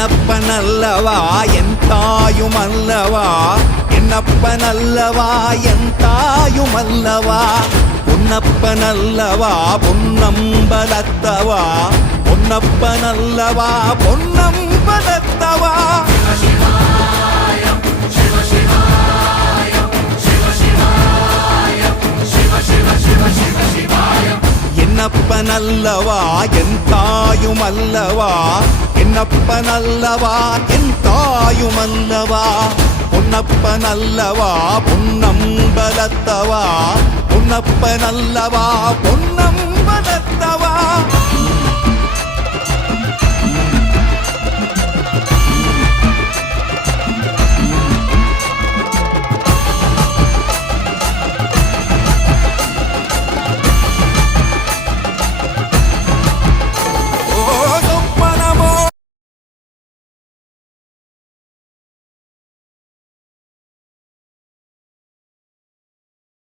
என்னப்பனல்லவா என் தாயுமல்லவா, என்னப்பனல்லவா என் தாயுமல்லவா, பொன்னப்பனல்லவா பொன்னம்பலத்தவா, பொன்னப்பனல்லவா பொன்னம்பலத்தவா. என்னப்பனல்லவா என் தாயுமல்லவா, என்னப்பனல்லவா என் தாயுமல்லவா, பொன்னப்பனல்லவா பொன்னம்பலத்தவா, பொன்னப்பனல்லவா பொன்னம்பலத்தவா.